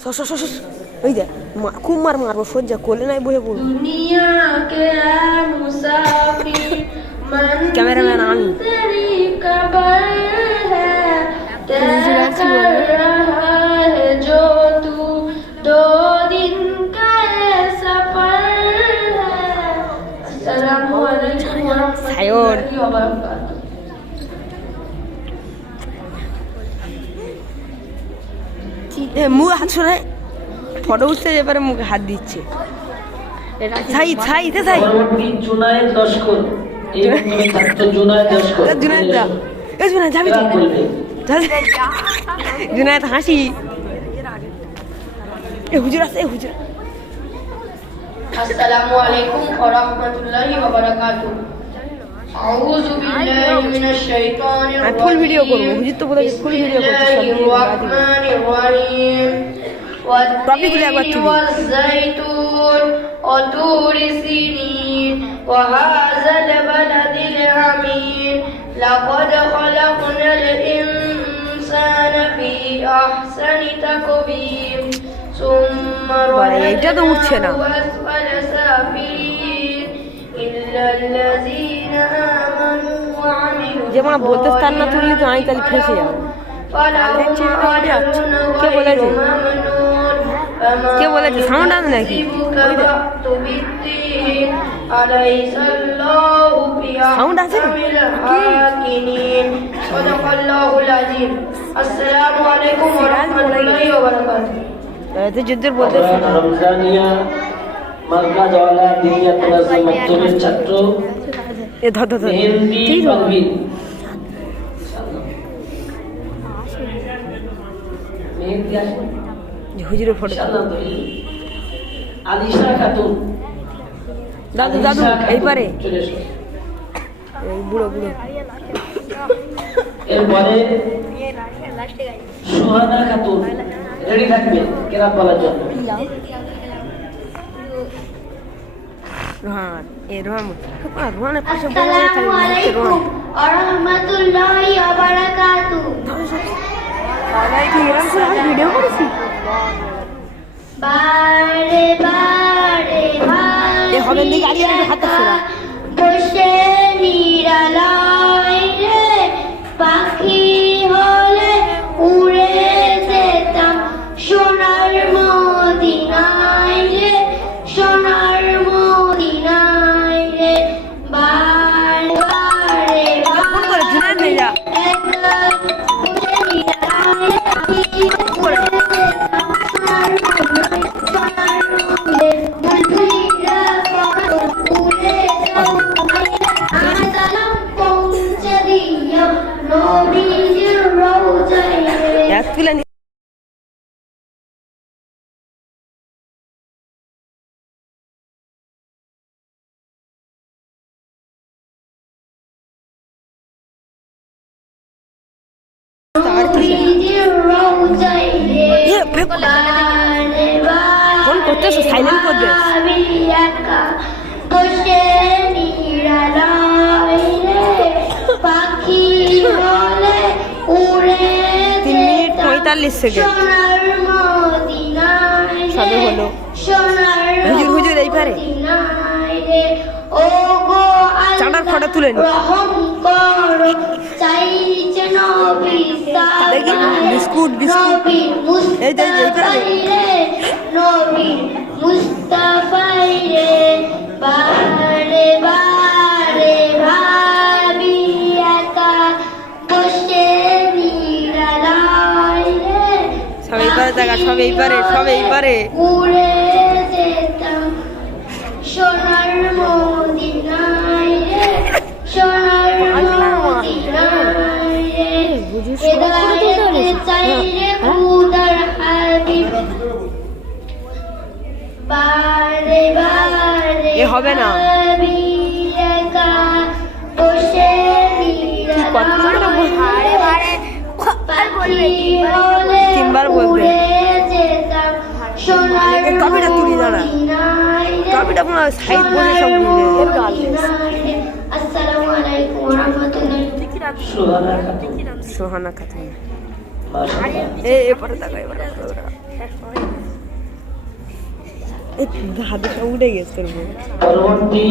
ওই যে খুব মারবো সহ্য করলে নাই বসে পড়বো ক্যামেরাম্যান আমি সায়ন মুখ হাত সরে ফটো উঠতে এবারে মুখে হাত দিচ্ছে জুনায়েদ হাসি হুজুর আছে হুজুর আসসালামু আলাইকুম ওয়া রাহমাতুল্লাহি ওয়া বারাকাতুহু আউযু বিল্লাহি মিনাশ শাইতানির রাজিম ফুল ভিডিও করব হুজুর তো বলে ফুল ভিডিও করতে টপিকগুলো একবার তুলি ওয়াজ-যাইতুন ওয়া তুরি সিনিন ওয়া হাযাল বালাদিল আমিন লাকাদ খালাকনাল ইনসানা ফি আহসানি তাকবীর এটা তো উঠছে না যেমন বলতে স্থান না তুললে তো আমি তাহলে ফেসে যাবো কে বলেছে সাউন্ড আছে নাকি সাউন্ড আছে আসসালামু আলাইকুম ওয়া রাহমাতুল্লাহি ওয়া বারাকাতুহু যুদ্ধের বলতে রমজানিয়া মার্কাজ ওয়ালা দিনিয়া ক্লাসে মাধ্যমিক ছাত্র এ ধর হিন্দি পারভিন মেহেন্দি আসুন হুজুরের ফটো আলিশা খাতুন দাদু এই পারে এই বুড়ো এরপরে সুহানা খাতুন রেডি থাকবে কেরাত বলার জন্য রোহানের পাশে আসসালামু আলাইকুম ওয়া রাহমাতুল্লাহি ওয়া বারাকাতুহু ভিডিও করেছি বারে বারে এ হবে দিকে আগে হাত আসছে বসে নিরালায় রে পাখি হলে উড়ে যেতাম সোনার মদিনায় রে সোনার মদিনায় রে বারে বারে তুলে ফোন করতেছো সাইলেন্ট করবে পাখি হলে উড়ে 3 মিনিট 45 সেকেন্ড সবে হলো হুজুর এই পারে চাঁদার ফটো তুলে নি দেখি বিস্কুট এই যে মুস্তাফাই রে বারে বারে ভাবি একা বসে নিরালায় রে সবাই পারে জায়গা সবাই পারে উড়ে যেতাম সোনার মদিনায় রে সোনার মদিনায় রে হেদায়েতে চাই রে খুদার হাবিব বারে বারে এ হবে না একা বসে তিনবার বলবে কপিটা তুলি দাঁড়া কপিটা কোনো সাইড বলে সব আসসালামু আলাইকুম ওয়া রাহমাতুল্লাহি সুহানা খাতুন সোহানা খাতুন মাশাআল্লাহ। এরপরে তাকাও, এবারে তাকাও। এই হাতে সব উঠে গেছে তোর বউ। পরবর্তী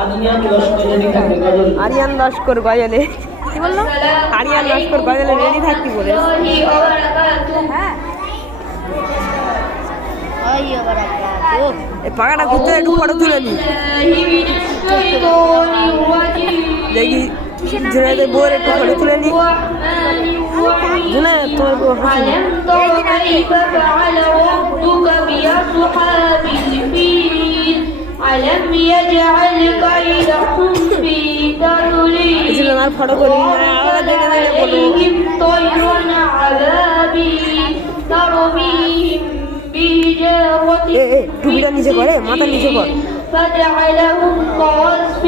আরিয়ান লস্কর রেডি থাকবে গজল। আরিয়ান লস্কর গজলে কি বললো? আরিয়ান লস্কর গজলে রেডি থাকতে বলে। এই পাখাটা ঘুরতে একটু ফটো তুলে নি দেখি জুনাইদের বউয়ের একটু ফটো তুলে নি। জুনাইদ তোমার বউ হাসি ألم تر كيف فعل ربك بأصحاب الفيل ألم يجعل كيدهم في تضليل আর ফটো করি عليهم طيرا أبابيل ترميهم بحجارة টুপিটা নিচে করে, মাথা নিচে কর। فجعلهم كعصف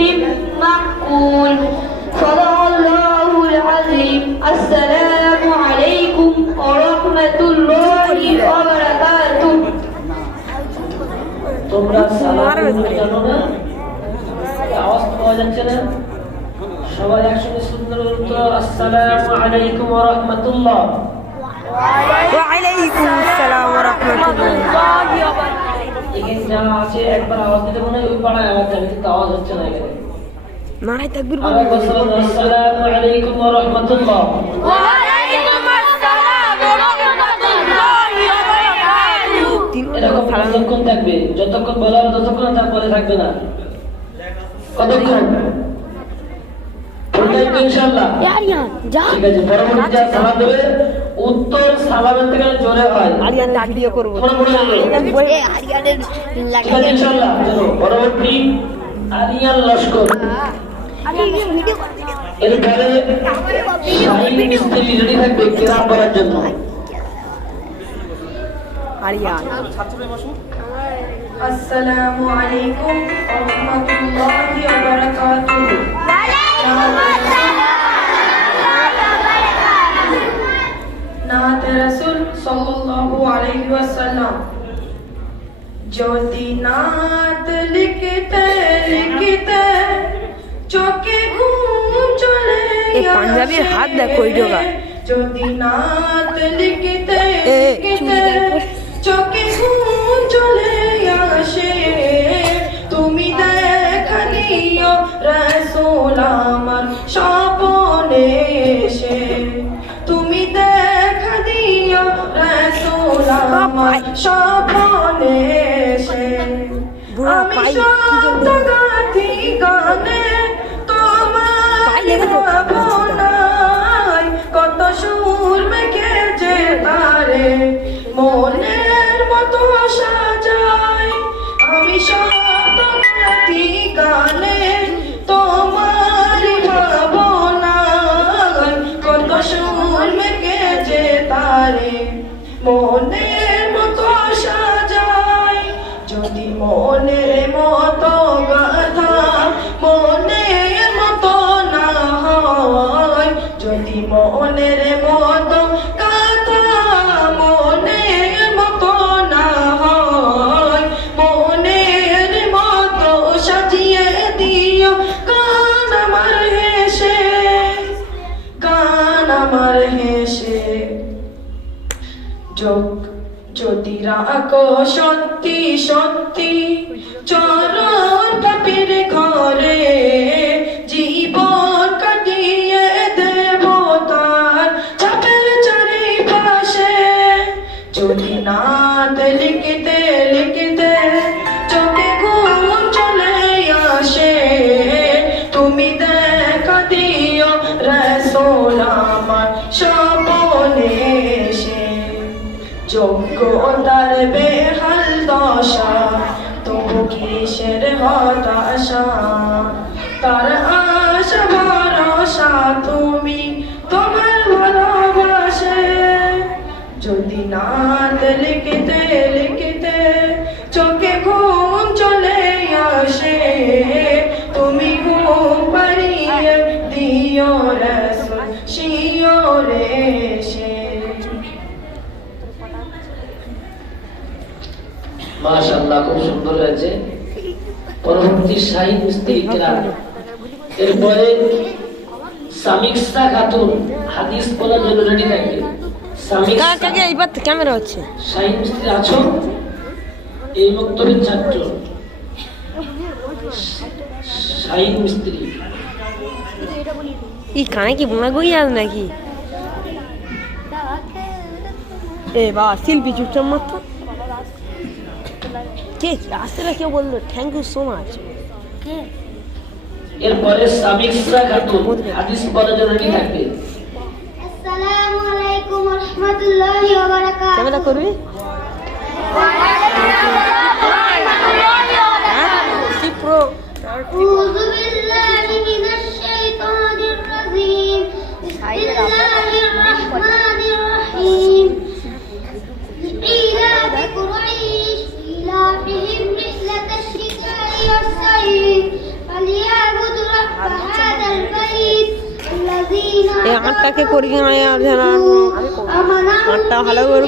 مأكول صدق الله العظيم السلام عليكم ورحمة الله وبركاته তোমরা সালাম জানো না? আওয়াজ পাওয়া যাচ্ছে না? সবাই একসঙ্গে সুন্দর উত্তর আসসালামু আলাইকুম ওয়া রাহমাতুল্লাহ। ওয়া আলাইকুম আসসালাম ওয়া রাহমাতুল্লাহ। এখানে যারা আছে একবার আওয়াজ দিতে মনে হয় ওই পাড়ায় আওয়াজ যাবে, কিন্তু আওয়াজ হচ্ছে না এখানে। না তাকবীর বল। আরেকবার আসসালামু আলাইকুম ওয়া রাহমাতুল্লাহ। ওয়া আলাইকুম আসসালাম ওয়া রাহমাতুল্লাহি ওয়া বারাকাতুহু এরকম কতক্ষণ থাকবে? যতক্ষণ বলা হবে ততক্ষণ, তারপরে থাকবে না। কতক্ষণ? বলতে ইনশাআল্লাহ। ঠিক আছে, পরবর্তী যা সালাম দেবে উত্তর সালামের থেকে জোরে হয়। আরিয়ান ভিডিও করব। তোমরা বলে যাবে। ঠিক আছে ইনশাআল্লাহ। চলো পরবর্তী আরিয়ান লস্কর। এরপরে শাহিন মিস্ত্রি রেডি থাকবে কেরাম করার জন্য। আরিয়ান আসসালামু আলাইকুম ওয়া রাহমাতুল্লাহি ওয়া বারাকাতুহু নাত রাসূল সাল্লাল্লাহু আলাইহি ওয়াসাল্লাম যদি নাত লিখতে লিখতে চোখে ঘুম চলে এই পাঞ্জাবির হাত দেখো এইটা। যদি নাত লিখতে এ, লিখতে চোখে ঘুম চলে আসে তুমি দেখা দিও রাসূল আমার স্বপ্নে এসে তুমি দেখা দিও রাসূল আমার স্বপ্নে এসে আমি শব্দ গাথি গানে তোমার ভাবনায় কত সুর মেখেছে তারে মনের মতো সাজায় আমি শব্দ গাথি গানে তোমার ভাবনায় কত সুর মেখেছে তারে মনের মতো সাজায় যদি মনের মতো গাথা মনের মতো না হয় যদি মনের মতো গাথা মনের মতো না হয় মনের মতো সাজিয়ে দিও গান আমার হেসে গান আমার হেসে যদি রাখো সত্যি সত্যি চরণ পাপের ঘরে জীবন কাটিয়ে দেব তার চাপের চারিপাশে যদি নাত লিখতে লিখতে চোখে ঘুম চলে আসে তুমি দেখা দিও রাসূল আমার স্বপ্নে এসে যোগ্যতার বেহাল দশা তবু কিসের হতাশা তার আশা ভরসা তুমি তোমার ভালোবাসে যদি নাত লিখতে লিখতে চোখে ঘুম চলে আসে তুমি ঘুম পাড়িয়ে দিও রাসূল শিওরে এসে মাশাআল্লাহ, খুব সুন্দর হয়েছে। পরবর্তী শাহিন মিস্ত্রি কেরাম। এরপরে সামিক্সা খাতুন হাদিস বলার জন্য রেডি থাকবে। সামিক কাকে এইবার ক্যামেরা হচ্ছে শাহিন মিস্ত্রি আছো? এই মক্তবের ছাত্র শাহিন মিস্ত্রি। ই কানে কি বোনা গই আজ নাকি? এ বাবা শিল্পী চুপচাপ মাত্র কে আসতে না কেউ বললো থ্যাংক ইউ সো মাচ। এরপরে সামিক্সা খাতুন হাদিস বলার জন্য রেডি থাকবে। আসসালামু আলাইকুম ওয়া রাহমাতুল্লাহি ওয়া বারাকাতুহু। ক্যামেরা করবি প্রো আউযু বিল্লাহি মিনাশ শাইতানির রাজীম। বিসমিল্লাহির রাহমানির রাহিম। ইলাহি কুরাইশ ইলাহিহিম রিহলাতাশ শিতাই ওয়াস সাইফ ফালিয়াবুদু রাব্ব হাযাল বাইত আল্লাযীনা এই আটটাকে করি না আর জানা আটটা ভালো করে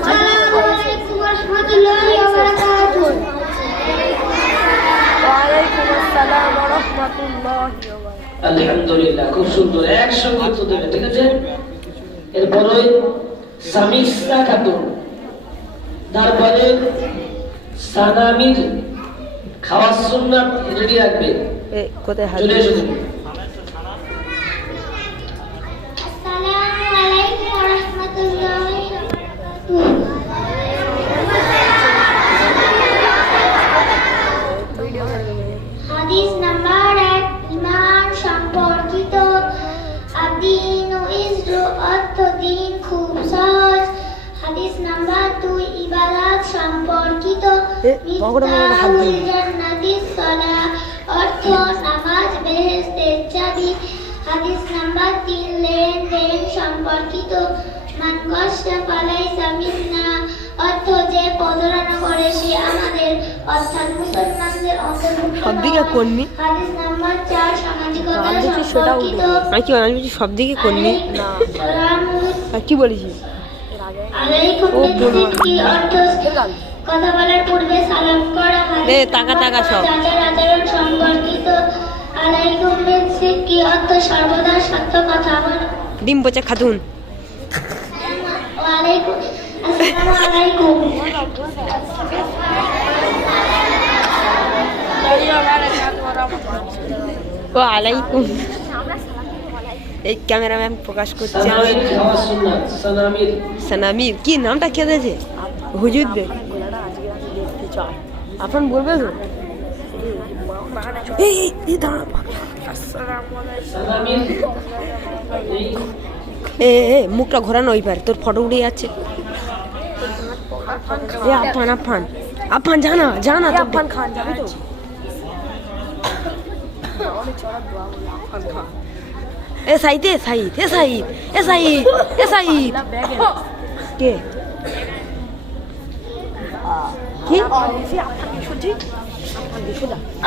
আসসালামু আলাইকুম ওয়া রাহমাতুল্লাহি ওয়া বারাকাতুহু। আলহামদুলিল্লাহ, খুব সুন্দর, একসঙ্গে উত্তর দেবে, ঠিক আছে? এরপরে সামিক্সা খাতুন, তারপরে সানামির খাওয়ার সুন্নাত রেডি রাখবে। কোথায় চলে এসো তুমি। আসসালামু আলাইকুম ওয়া রাহমাতুল্লাহি ওয়া বারাকাতুহু। হাদিস নাম্বার 1 ঈমান সম্পর্কিত। আদিনু ইসরু অর্থ দিন খুব সহজ। হাদিস নাম্বার 2 ইবাদত সম্পর্কিত। মিফতাহুল জান্নাতিস সালাহ অর্থ নামাজ বেহেশতের চাবি। হাদিস নাম্বার 3 লেনদেন সম্পর্কিত। মান কষ্টা ফালাইসা মিন্না অর্থ যে প্রতারণা করে সে আমাদের অর্থাৎ মুসলমানদের অন্তর্ভুক্ত সব দিকে নয়। করনি হাদিস নাম্বার 4 সামাজিকতা সম্পর্কিত। আমি বলছি সব দিকে করনি কি বলেছি আলাইকুম বিসমিল্লাহি অর্থ কথা বলার পূর্বে সালাম করা। এ টাকা টাকা সব আচার আচরণ সম্পর্কিত। আলাইকুম বিসমিল্লাহি অর্থ সর্বদা সত্য কথা বলা। ডিম পচা খাতুন ওয়ালাইকুম আসসালামু আলাইকুম। ও আলাইকুম। এই ক্যামেরাম্যান প্রকাশ করছে সানামির খাওয়ার সুন্নাত, সানামির। সানামির কি নামটা কে দিয়েছে হুজুর দে আপন বলবে তো এই দাঁড়া সানামির এ মুখটা ঘোরানো ওই পারে তোর ফটো উঠে যাচ্ছে এ আফান আফান আফান জানা জানা তো আফান খান যাবি তো এ সাইদ এ সাইদ এ সাইদ এ সাইদ এ সাইদ কে কি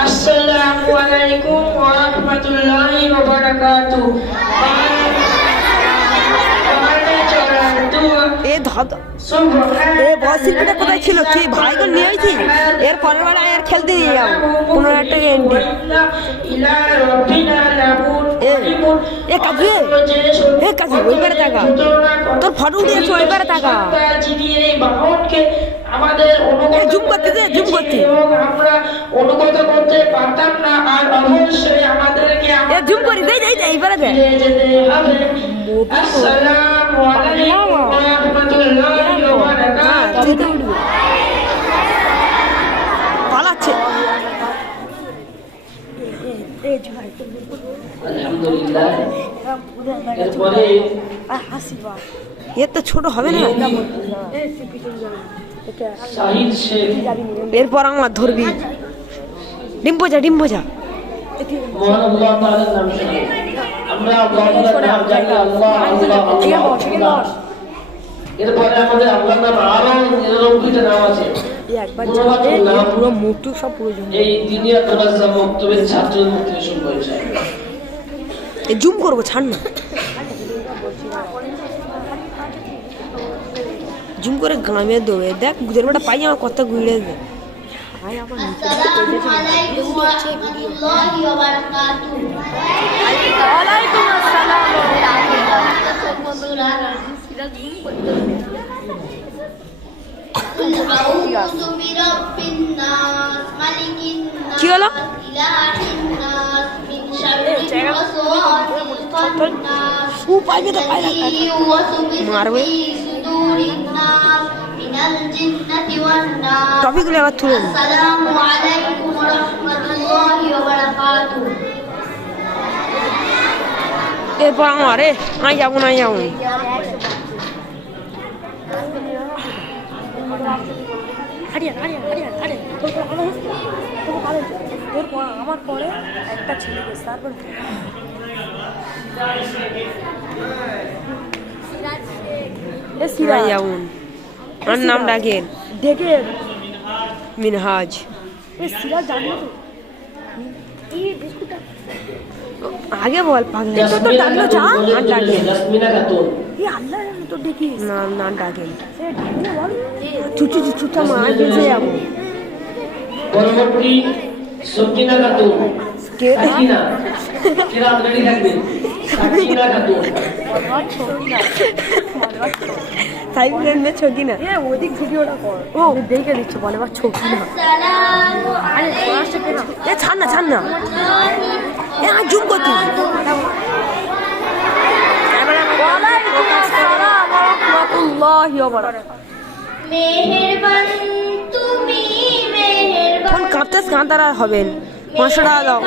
আসসালামু আলাইকুম ওয়া রাহমাতুল্লাহি ওয়া বারাকাতুহু। এ ধদ এ বস শিল্পীটা কোথায় ছিল কি ভাই করে নিয়ে আইছি এর পরের বার আর খেলতে নিয়ে যাবো 15 টাকা এন্ডি এ কাজু এ কাজু ওই পারে টাকা তোর ফটো উঠিয়েছে ওই পারে টাকা আমাদের জুম করতে দে জুম করতে আমরা অনুগত করতে পারতাম না, আর অবশ্যই আমাদেরকে এ জুম করি দে দে এই পারে দে যেতে হবে। আসসালামু আলাইকুম ওয়া রাহমাতুল্লাহি ওয়া বারাকাতুহু। পালাচ্ছে আলহামদুলিল্লাহ। এরপরে এর তো ছোট হবে না শাহিদ শেখ, এরপর আমার ধরবি ডিম্পোজা ডিম্পোজা মহান আল্লাহ তাআলার নাম শুনে আমরা আল্লাহর নাম জানি, আল্লাহ আল্লাহ আল্লাহ। এরপরে আমাদের আল্লাহর নাম আরো 99টা নাম আছে। পুরো মুটু সব পুরো এই দিনিয়া দরাজা মক্তবের ছাত্র মুক্তি শুরু হয়েছে। জুম করবো ছাড় না জুম করে গ্রামে দেবে দেখ গুজের বেটা পাই আমার কথা ঘুরে দে আসসালামু আলাইকুম ওয়া রাহমাতুল্লাহি ওয়া বারাকাতুহু। আউযু বিরাব্বিন নাস মালিকিন নাস কি হলো? ইলাহিন নাস মিন শাররিল ওয়াসওয়াসিল খান্নাস আল্লাযী ইউওয়াসওয়িসু মারবে। ফি সুদুরিন নাস মিনাল জিন্নাতি ওয়ান নাস। টপিকগুলো আবার তুলুন। আসসালামু আলাইকুম ওয়া রাহমাতুল্লাহি ওয়া বারাকাতুহু। এরপর আমারে আমি যাবো না যাবো না। আমার পরে একটা ছেলেকে সার্ভেন্ট আমি যাবো না। আমার নাম ডাকেন দেখে মিনহাজ। সিরাজ জানো তো এই বিস্কুটটা আগে বল পাগল। জাসমিনা ডাকলো খাতুন যা? বলে আর ডাকে। চলবে, জাসমিনা খাতুন। এই আল্লাহ তো দেখিস নাম ডাকেন। সে ঢাকলে বল চুচু চুচুটা মার বেঁচে যাবো। পরবর্তী সবজিনা খাতুন। কে? সাকিনা। এরা অলরেডি থাকবে। সাকিনা খাতুন। সাইকেল মে ছকি না। এ ওদিক ভিডিওটা কর ও দেখে দিচ্ছে বলে বা ছকি না। আসসালামু আরে আলাইকুম ফার্স্ট পেন এ ছাড় না ছাড় না। এ আর জুম করছিস। ওয়ালাইকুম আসসালাম ওয়া রাহমাতুল্লাহি ওয়া বারাকাতুহু। মেহেরবান তুমি মেহেরবান ফোন কাঁপতে কাঁদারা হবেন 500 টাকা দাও।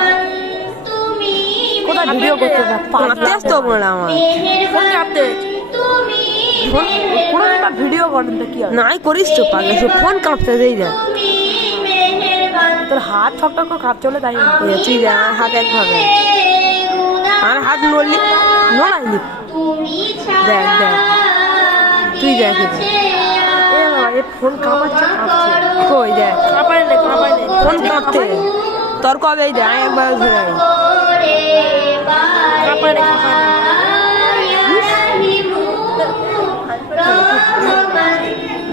তুমি কোথায় ভিডিও করতে যা কাঁদতে আসতে হবে না আমার। ফোন কাঁপতে তুমি পুরো একটা ভিডিও করেন তো কি হবে নাই করিস তো পাগল সব ফোন কাঁপতে দেই না। তুমি মেহেরবান তোর হাত ছকটক করে কাঁপতে হলে তাই তুই দে আমার হাত একভাবে আমার হাত নড়লি নড়াইনি। তুমি দেখ দেখ তুই দেখ এবার। এ বাবা এ ফোন কাঁপাচ্ছে কাঁপছে কই দেখ কাঁপায় না ফোন কাঁপতে তোর কবেই দে আমি একবার ঘুরে আই। কাঁপায় না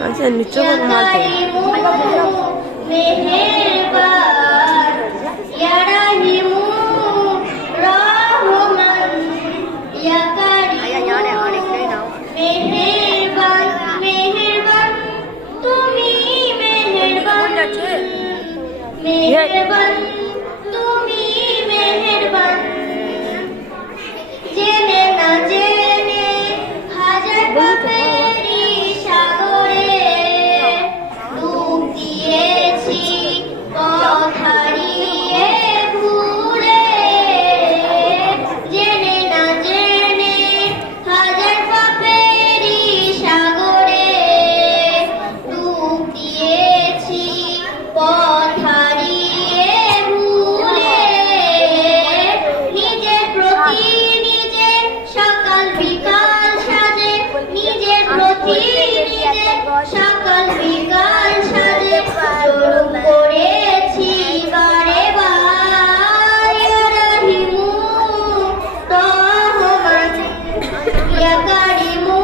আচ্ছা নিশ্চয় করে মারতে। মেহেরবান ইয়া রাহিমু রহমান ইয়া কারীম মেহেরবান মেহেরবান তুমি মেহেরবান মেহেরবান তুমি মেহেরবান জেনে না জেনে হাজার পাপেরই সাগরে ডুব দিয়েছি পথ হারিয়ে ঘুরে জেনে না জেনে হাজার পাপেরই সাগরে ডুব দিয়েছি পথ হারিয়ে ঘুরে নিজের প্রতি নিজে সকাল বিকাল সাজে নিজের প্রতি নিজে সকাল বিকাল সাজে জোর করেছি বারে বার ইয়া রাহিমু রহমান ইয়া কারিমু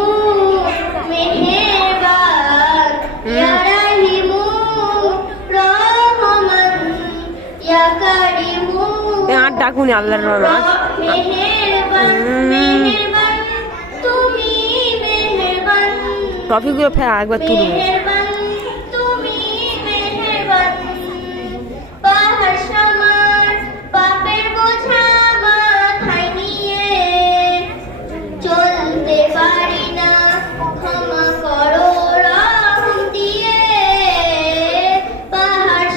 মেহেরবান ইয়া রাহিমু রহমান ইয়া কারিমু এ আর ডাকুনি আল্লাহর রহমান। মেহেরবান মেহেরবান তুমি মেহেরবান টপিকগুলো ফের একবার তুলুন। মেহেরবান তুমি মেহেরবান পাহাড় সমান পাপের বোঝা মাথায় নিয়ে চলতে পারি না ক্ষমা করো রহম দিয়ে পাহাড়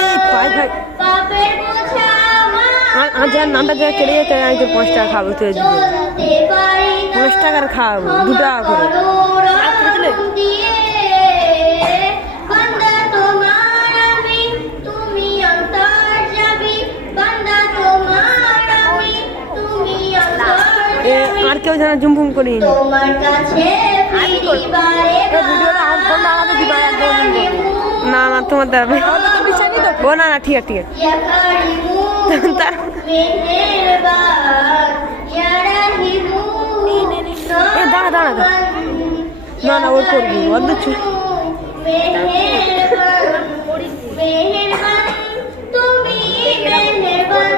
এই ভাই ভাই সমান পাপের বোঝা আর যার নামটা যা কেটে যেতে আমি তো 5 টাকা খাবো তুই দিবি। চলতে পারি না 5 টাকার খাওয়াবো 2 টাকা করে। বান্দা তোমার আমি তুমি অন্তর্যামী বান্দা তোমার আমি তুমি এ অন্তর্যামী আর কেউ যেন জুম ফুম করি তোমার কাছে ফিরি বারে ভিডিওটা আমার ফোন আমাকে দিবা একদম না না তোমার দ্বারা ও না না ঠিক আছে ঠিক আছে ইয়া কারিমু তার মেহেরবান ইয়া রাহিমু এ দাঁড়া দাঁড়া দাঁড়া। না না ওর করবি ওর দিচ্ছি। মেহেরবান মেহেরবান তুমি মেহেরবান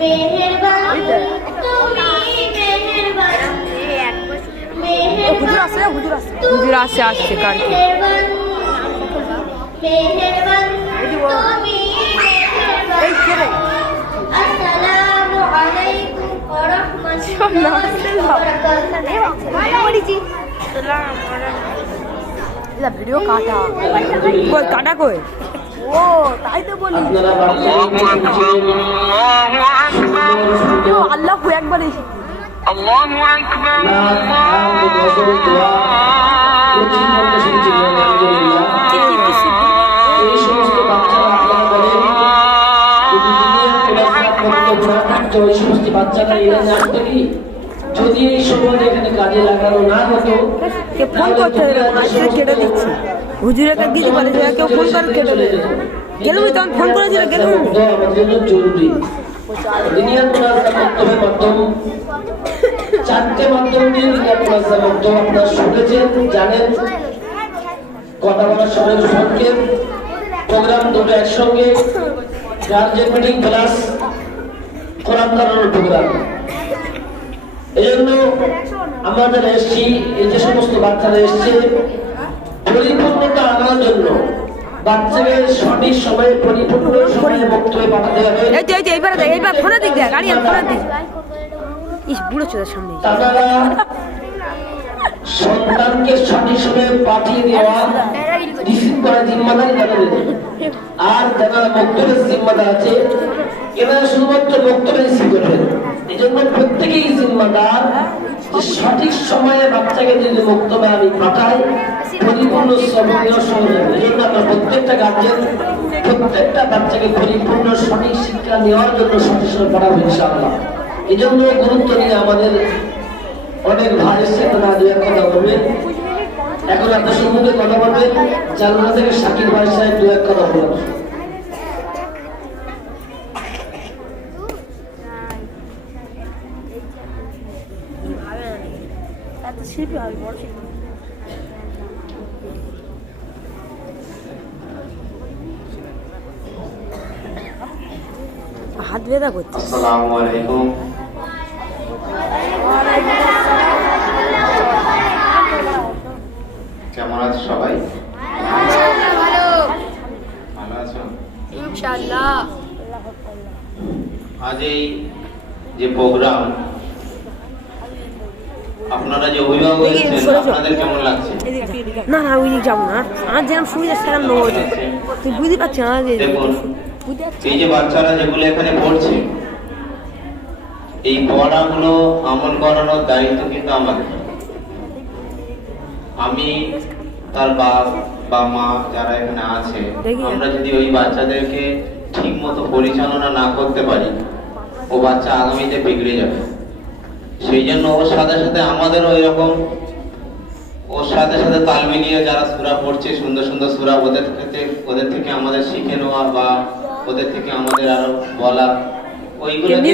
মেহেরবান তুমি মেহেরবান হুজুর আসছে কার কি? মেহেরবান তুমি এই কে রে? আসসালামু আলাইকুম ওয়া রাহমাতুল্লাহি ওয়া বারাকাতুহু। ভিডিও কাটা কই কাটা কই? ও তাই তো বলি আপনারা বাচ্চাদেরকে আল্লাহ একবার এসে এই সমস্ত বাচ্চারা আপনারা বলেন ওই সমস্ত বাচ্চারা এরা জানতো কি যদি এই সময় এখানে কাজে লাগানো না হতো কে ফোন করতে হবে মাস্টার কেটে দিচ্ছে হুজুরের কাছে গিয়ে বলে কেউ ফোন করে কেটে দেবে গেলুমি তখন ফোন করেছিল গেলুমি আমাদের জন্য জরুরি দুনিয়ার ক্লাসটা করতে হবে মাধ্যম চারটে মাধ্যম দিয়ে দুনিয়ার ক্লাসটা করতে হবে আপনারা শুনেছেন জানেন কথা বলার সময় সংক্ষেপ প্রোগ্রাম দুটো একসঙ্গে গার্জেন মিটিং প্লাস কোরআন কারানোর প্রোগ্রাম এই জন্য আমরা যারা এসছি এই যে সমস্ত বাচ্চারা এসছে পরিপূর্ণতা আনার জন্য বাচ্চাকে সঠিক সময়ে পরিপূর্ণ সময়ে বক্তব্য পাঠাতে হবে এই যে এইবার ফোনের দিক দেখ গাড়ি ফোনের দিক ইস বুড়ো চোদার সামনে তারা সন্তানকে সঠিক সময়ে পাঠিয়ে দেওয়া রিসিভ করার জিম্মাদারি তাদের আর যারা বক্তব্যের জিম্মাদার আছে এরা শুধুমাত্র বক্তব্য রিসিভ করবেন এই জন্য প্রত্যেকেই জিম্মাদার সঠিক সময়ে বাচ্চাকে যদি বক্তব্য আমি পাঠাই পরিপূর্ণ সবলীয় সহযোগ এই জন্য আমরা প্রত্যেকটা গার্জেন প্রত্যেকটা বাচ্চাকে পরিপূর্ণ সঠিক শিক্ষা নেওয়ার জন্য সঠিক সময় পাঠাবো ইনশাআল্লাহ এই জন্য গুরুত্ব নিয়ে আমাদের অনেক ভাই এসছে তারা দু এক কথা বলবেন এখন আপনার সম্মুখে কথা বলবেন চালনা থেকে শাকির ভাই সাহেব দু এক কথা বলবেন শিল্পী হবে বড় শিল্পী হাত বেদা করছে আসসালামু আলাইকুম কেমন আছো সবাই ভালো আছো ইনশাআল্লাহ আজ এই যে প্রোগ্রাম আপনারা যে অভিভাবক হয়েছেন আপনাদের কেমন লাগছে না না ওই দিক যাবো না আর যেরকম সুবিধা সেরকম নেবো তুই বুঝতে পারছিস না যে দেখুন এই যে বাচ্চারা যেগুলো এখানে পড়ছে এই পড়াগুলো আমল করানোর দায়িত্ব কিন্তু আমাদের আমি তার বাপ বা মা যারা এখানে আছে আমরা যদি ওই বাচ্চাদেরকে ঠিক মতো পরিচালনা না করতে পারি ও বাচ্চা আগামীতে বিগড়ে যাবে সেই জন্য ওর সাথে সাথে আমাদেরও এরকম ওর সাথে সাথে তাল মিলিয়ে যারা সূরা পড়ছে সুন্দর সুন্দর সূরা ওদের থেকে আমাদের শিখে নেওয়া বা ওদের থেকে আমাদের আরো বলা ওইগুলোকে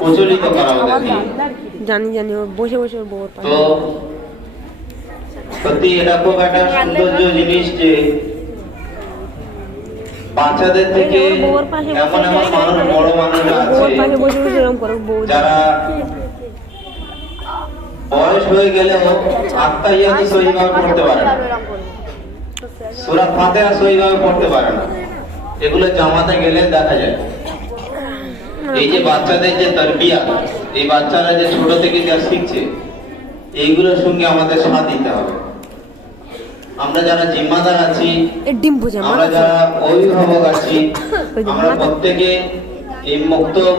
প্রচলিত করা ওদেরকে জানি ও বসে বসে বউর পাশে তো সত্যি এটা খুব একটা সৌন্দর্য জিনিস যে বাচ্চাদের থেকে এমন এমন মানুষ বড় মানুষরা বউর পাশে বসে বসে আছে এরকম করে বউ যারা বয়স হয়ে গেলেও আত্মাইয়াতি সহিভাবে পড়তে পারে না সূরা ফাতিহা সহিভাবে পড়তে পারে না এগুলো জামাতে গেলে দেখা যায় এই যে বাচ্চাদের যে তারবিয়া এই বাচ্চারা যে ছোট থেকে যা শিখছে এইগুলোর সঙ্গে আমাদের সাথ দিতে হবে আমরা যারা জিম্মাদার আছি ডিম বোঝা আমরা যারা অভিভাবক আছি আমরা প্রত্যেকে এই মক্তব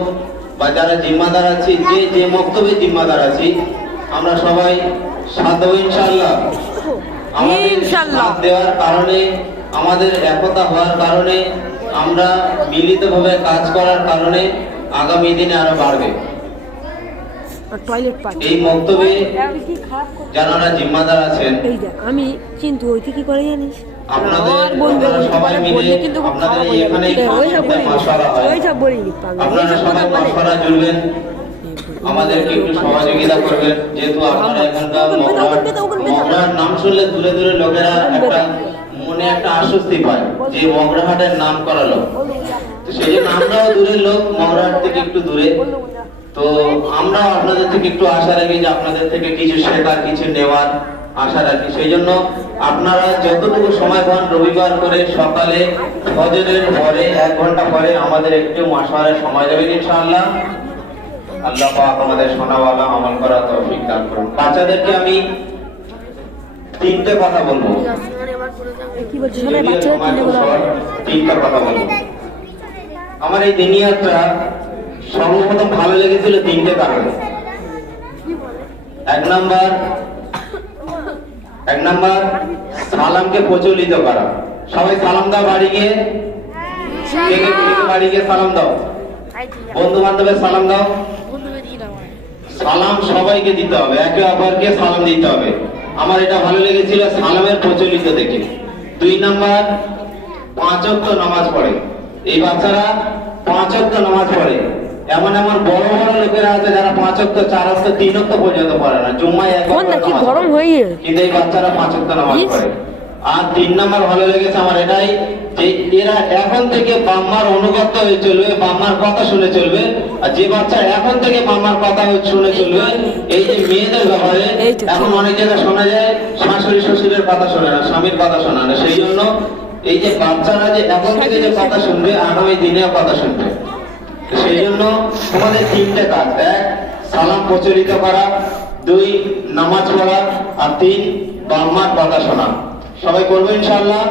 বা যারা জিম্মাদার আছি যে মক্তবে জিম্মাদার আছি আমরা সবাই সাথ দেব ইনশাআল্লাহ আমাদের সাথ দেওয়ার কারণে আমাদের একতা হওয়ার কারণে আমরা মিলিতভাবে কাজ করার কারণে আগামী দিনে আরো বাড়বে টয়লেট পার্ক এই মক্তবে যারা জিম্মাদার আছেন এই দেখ আমি কিন্তু ওইটা কি করে জানিস আপনাদের আমার বন্ধু আপনারা সবাই মিলে কিন্তু খুব আপনাদের খারাপ হয়ে এখানে যাবে ওইসব বলি মাশাআল্লাহ হয় ওইসব বলিনি আপনারা সবাই মাশাআল্লাহ জুড়বেন আমাদেরকে একটু সহযোগিতা করবেন যেহেতু আপনারা এখানকার মগরার নাম শুনলে দূরে দূরে লোকেরা একটা মনে একটা আশ্বস্তি পায় যে মগরাহাটের নাম করালো তো সেই জন্য আমরাও দূরের লোক মগরাহাট থেকে একটু দূরে তো আমরা আপনাদের থেকে একটু আশা রাখি যে আপনাদের থেকে কিছু শেখার কিছু নেওয়ার আশা রাখি। সেই জন্য আপনারা যতটুকু সময় পান রবিবার করে সকালে ফজরের পরে 1 ঘন্টা পরে আমাদের একটু মাশওয়ারার সময় দেবেন ইনশাআল্লাহ। আল্লাহ পাক আমাদের শোনাওয়ালা আমল করা তৌফিক দান করুন। বাচ্চাদেরকে আমি 3টে কথা বলবো। কি বলছিস শোনে বাচ্চাদের কিনে বলা 3টা কথা বলবো। আমার এই দিনিয়াটা সর্বপ্রথম ভালো লেগেছিল 3টে কারণে। এক নাম্বার সালামকে প্রচলিত করা। সবাই সালাম দাও বাড়ি গিয়ে, কে কে বাড়ি গিয়ে সালাম দাও, বন্ধু বান্ধবের সালাম দাও। সালাম সবাইকে দিতে হবে, একে অপরকে সালাম দিতে হবে। আমার এটা ভালো লেগেছিল সালামের প্রচলিত দেখে। 2 নাম্বার 5 ওয়াক্ত নামাজ পড়ে। এই বাচ্চারা 5 ওয়াক্ত নামাজ পড়ে। এমন বড় বড় লোকেরা আছে যারা 5 ওয়াক্ত 4 ওয়াক্ত 3 ওয়াক্ত পর্যন্ত পড়ে না, জুম্মায় 1 ওয়াক্ত কি নামাজ গরম পড়ে। হয়ে কিন্তু এই বাচ্চারা 5 ওয়াক্ত নামাজ পড়ে। আর 3 নাম্বার ভালো লেগেছে আমার এটাই যে এরা এখন থেকে বাম্মার অনুগত হয়ে চলবে, বাম্মার কথা শুনে চলবে। আর যে বাচ্চা এখন থেকে বাম্মার কথা শুনে চলবে, এই যে মেয়েদের ব্যাপারে এখন অনেক জায়গায় শোনা যায় শাশুড়ি শ্বশুরের কথা শোনে না, স্বামীর কথা শোনে না। সেই জন্য এই যে বাচ্চারা যে এখন থেকে যে কথা শুনবে আগামী দিনেও কথা শুনবে। সেই জন্য তোমাদের 3টে কাজ। 1 সালাম প্রচলিত করা, 2 নামাজ পড়া, আর 3 বাম্মার কথা শোনা। সবাই করবো ইনশাআল্লাহ।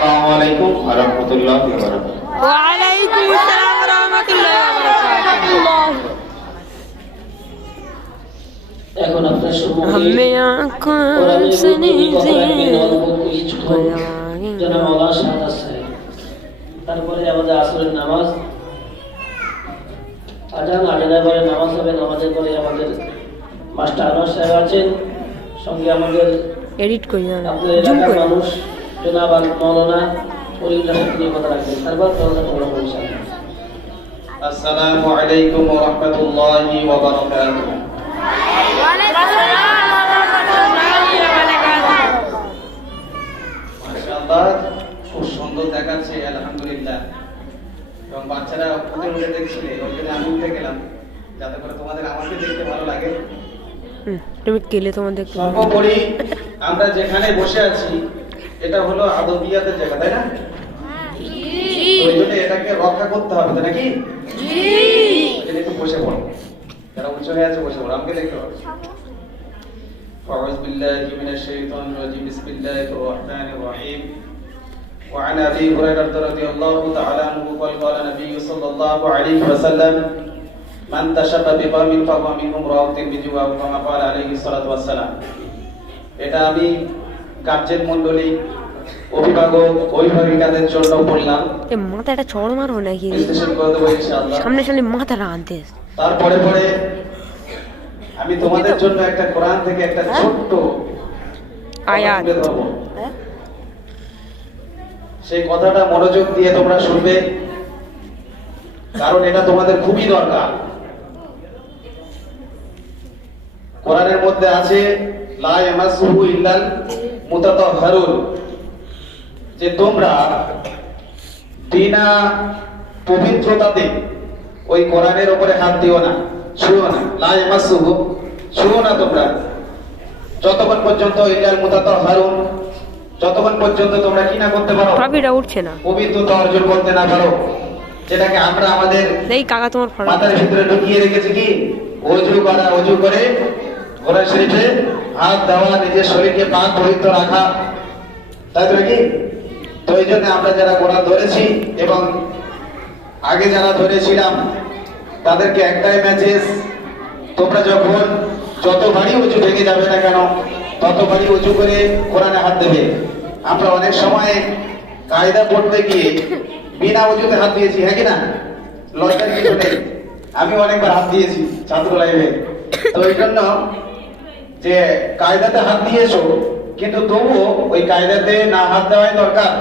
আসসালামু আলাইকুম ওয়া রাহমাতুল্লাহি ওয়া বারাকাতুহু। ওয়া আলাইকুম আসসালাম ওয়া রাহমাতুল্লাহি ওয়া বারাকাতুহু। এখন আপনার সম্মুখে हमें आँखों से জনাব মাওলানা শাহাদাত সাহেব, তারপরে আমাদের আসরের নামাজ, আজানের পরে নামাজ হবে, নামাজের পরে আমাদের মাস্টার আনোয়ার সাহেব আছেন, সঙ্গে আমাদের এডিট করি না আপনাদের জুম এলাকার করি মানুষ জনাব মাওলানা ফরিদুল্লাহ সাহেব নিয়ে কথা রাখবেন। তারপর কথা বলবো ইনশাআল্লাহ। আসসালামু আলাইকুম ওয়া রাহমাতুল্লাহি ওয়া বারাকাতুহু। মাশাআল্লাহ, খুব সুন্দর দেখাচ্ছে আলহামদুলিল্লাহ। এবং বাচ্চারা উঠে দেখছিল, ওই জন্য আমি উঠে গেলাম যাতে করে তোমাদের আমাকে দেখতে ভালো লাগে। তুমি কেলে তোমাদের সর্বোপরি আমরা যেখানে বসে আছি এটা হলো আদবিয়াতের জায়গা, তাই না? ওই জন্য এটাকে রক্ষা করতে হবে, তাই নাকি? একটু বসে পড়ো, যারা উঁচু হয়ে আছে বসে পড়ো, আমাকে দেখতে পাবো। أعوذ بالله من الشيطان الرجيم بسم الله الرحمن الرحيم وعن أبي هريرة رضي الله تعالى عنه قال قال النبي صلى الله عليه وسلم من تشبه بقوم فهو منهم رواه الترمذي وكما قال عليه الصلاة والسلام। এটা আমি গার্জেন মণ্ডলী, অভিভাবক, অভিভাবিকাদের জন্য বললাম। এ মাথা একটা চড় মারো নাকি বিশ্লেষণ করে দেবো ইনশাআল্লাহ। সামনে সামনে মাথাটা আনতে তারপরে আমি তোমাদের জন্য একটা কোরআন থেকে একটা ছোট্ট আয়াত তুলে ধরবো। সেই কথাটা মনোযোগ দিয়ে তোমরা শুনবে, কারণ এটা তোমাদের খুবই দরকার। কোরআনের মধ্যে আছে লা ইয়ামাসুহু ইল্লাল মুতাতাহহারুন, যে তোমরা বিনা পবিত্রতাতে ওই কোরআনের উপরে হাত দিও না, ছুঁয়ো না। লা ইয়ামাসুহু, ছুঁয়ো না তোমরা যতক্ষণ পর্যন্ত ইল্লাল মুতাতাহহারুন, যতক্ষণ পর্যন্ত তোমরা কি না করতে পারো, কপিটা উঠছে না, পবিত্রতা অর্জন করতে না পারো, যেটাকে আমরা আমাদের এই কাকা তোমার ফটো মাথার ভিতরে ঢুকিয়ে রেখেছি কি ওযু করা, ওযু করে কোরআন শরীফে হাত দেওয়া, নিজের শরীরকে পাক পবিত্র রাখা, তাই তো নাকি? তো এই জন্য আমরা যারা কোরআন ধরেছি এবং আগে যারা ধরেছিলাম তাদেরকে একটাই মেসেজ, তোমরা যখন যতবারই উঁচু ভেঙে যাবে না কেন ততবারই উঁচু করে কোরআনে হাত দেবে। আমরা অনেক সময় কায়দা পড়তে গিয়ে বিনা উঁচুতে হাত দিয়েছি, হ্যাঁ কি না? লজ্জার কিছু নেই, আমি অনেকবার হাত দিয়েছি ছাত্র লাইফে। তো এই জন্য যে কায়দাতে হাত দিয়েছো, কিন্তু তবুও ওই কায়দাতে না হাত দেওয়াই দরকার,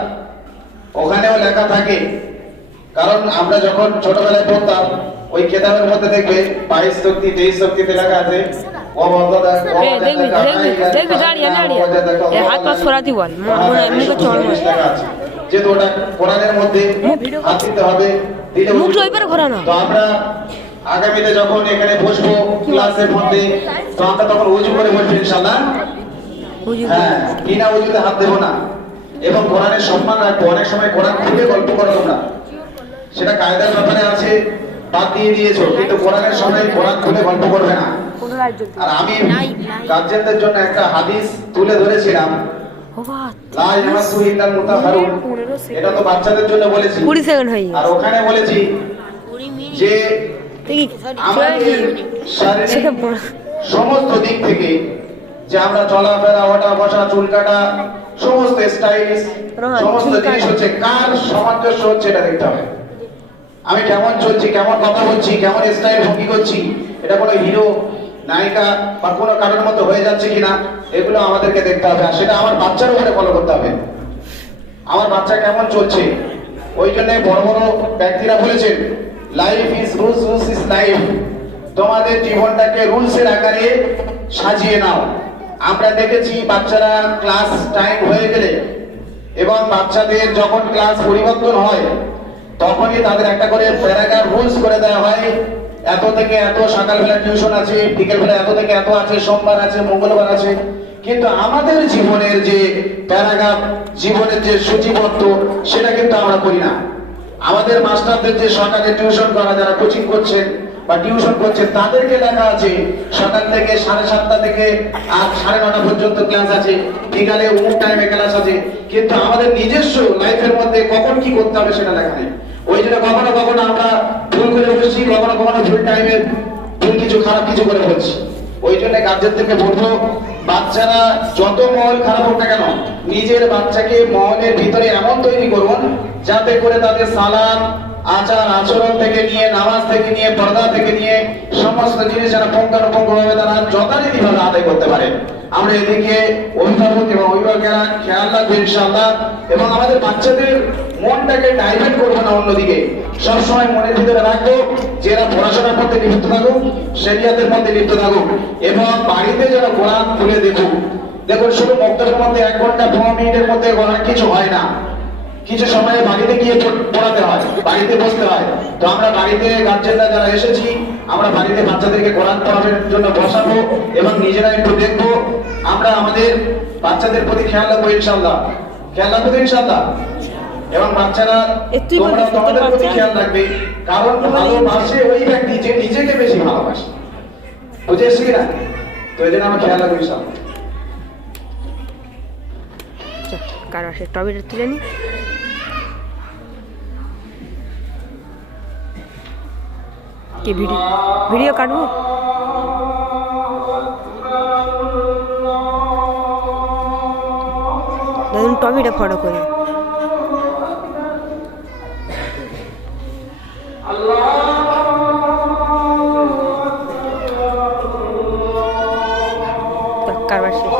ওখানেও লেখা থাকে। কারণ আমরা যখন ছোটবেলায় পড়তাম ওই কেতাবের মধ্যে দেখবে 22 শক্তি 23 শক্তিতে লেখা আছে যেহেতু ওটা কোরআনের মধ্যে হাত দিতে হবে, দিলে তো আমরা আগামীতে যখন এখানে বসবো ক্লাসের মধ্যে, তো আমরা তখন উজু করে বসবো ইনশাআল্লাহ। হ্যাঁ, বিনা উজুতে হাত দেবো না এবং কোরআনের সম্মান রাখবো। অনেক সময় কোরআন খুলে গল্প করো তোমরা, সেটা কায়দার ব্যাপারে আছে, বাদ দিয়ে দিয়েছো, কিন্তু কোরআনের সময় কোরআন খুলে গল্প করবে না। আর আমি গার্জেনদের জন্য একটা হাদিস তুলে ধরেছিলাম, লা ইয়ামাসু ইল্লাল মুতাহহারুন, এটা তো বাচ্চাদের জন্য বলেছি। 20 সেকেন্ড হয়ে আর ওখানে বলেছি যে আমাদের শারীরিক সমস্ত দিক থেকে, যে আমরা চলাফেরা, ওঠা বসা, চুল কাটা, সমস্ত স্টাইলিশ সমস্ত জিনিস হচ্ছে কার সামঞ্জস্য হচ্ছে এটা দেখতে হবে। আমি কেমন চলছি, কেমন কথা বলছি, কেমন স্টাইল ভঙ্গি করছি, এটা কোনো হিরো নায়িকা বা কোনো কারোর মতো হয়ে যাচ্ছে কিনা, এগুলো আমাদেরকে দেখতে হবে। আর সেটা আমার বাচ্চার উপরে ফলো করতে হবে, আমার বাচ্চা কেমন চলছে। ওই জন্য বড় বড় ব্যক্তিরা বলেছেন, life is rules, rules is life. তোমাদের জীবনটাকে রুলসের আকারে সাজিয়ে নাও। আমরা দেখেছি বাচ্চারা ক্লাস টাইম হয়ে গেলে এবং বাচ্চাদের যখন ক্লাস পরিবর্তন হয়, তখনই তাদের একটা করে প্যারাগ্রাফ রুলস করে দেওয়া হয়। এত থেকে এত সকালবেলা টিউশন আছে, বিকেলবেলা এত থেকে এত আছে, সোমবার আছে, মঙ্গলবার আছে। কিন্তু আমাদের জীবনের যে প্যারাগ্রাফ, জীবনের যে সূচিবদ্ধ, সেটা কিন্তু আমরা করি না। আমাদের মাস্টারদের যে সকালে টিউশন করা, যারা কোচিং করছেন বা টিউশন করছেন, তাদেরকে লেখা আছে সকাল থেকে 7:30 থেকে আর 9:30 পর্যন্ত ক্লাস আছে, বিকালে অমুক টাইমে ক্লাস আছে। কিন্তু আমাদের নিজস্ব লাইফের মধ্যে কখন কি করতে হবে সেটা লেখা নেই। ওই জন্য কখনো কখনো আমরা ভুল করে বসছি, কখনো কখনো ভুল টাইমে ভুল কিছু, খারাপ কিছু করে বলছি। ওই জন্য গার্জেনদেরকে বলবো, বাচ্চারা যত মহল খারাপ হোক না কেন, নিজের বাচ্চাকে মহলের ভিতরে এমন তৈরি করুন যাতে করে তাদের সালাত, আচার আচরণ থেকে নিয়ে, নামাজ থেকে নিয়ে, পর্দা থেকে নিয়ে সমস্ত জিনিস যারা পুঙ্খানুপুঙ্খভাবে তারা যথারীতিভাবে আদায় করতে পারে। আমরা এদিকে অভিভাবক এবং অভিভাবকেরা খেয়াল রাখবো ইনশাআল্লাহ। এবং আমাদের বাচ্চাদের মনটাকে ডাইভার্ট করবো না অন্যদিকে, সবসময় মনের ভিতরে রাখবো যে এরা পড়াশোনার মধ্যে লিপ্ত থাকুক, শরিয়াতের মধ্যে লিপ্ত থাকুক এবং বাড়িতে যেন কোরআন খুলে দেখুক। দেখুন, শুধু মক্তবের মধ্যে 1 ঘন্টা 15 মিনিটের মধ্যে অনেক কিছু হয় না, কিছু সময় বাড়িতে গিয়ে পড়াতে হয়, বাড়িতে বসতে হয়। তো আমরা বাড়িতে গার্জেনরা যারা এসেছি, আমরা বাড়িতে বাচ্চাদেরকে কোরআন পড়ানোর জন্য বসাবো এবং নিজেরা একটু দেখবো। আমরা আমাদের বাচ্চাদের প্রতি খেয়াল রাখবো ইনশাআল্লাহ, খেয়াল রাখবো ইনশাআল্লাহ। এবং বাচ্চারা তোমরা তোমাদের প্রতি খেয়াল রাখবে, কারণ ভালোবাসে ওই ব্যক্তি যে নিজেকে বেশি ভালোবাসে। বুঝেছি না? তো এই জন্য আমরা খেয়াল রাখবো ইনশাআল্লাহ। কারো সে টবিটা তুলে নি। কি ভিডিও কাটবো? দাদুন টবিটা ফটো করে। কারবার শেষ।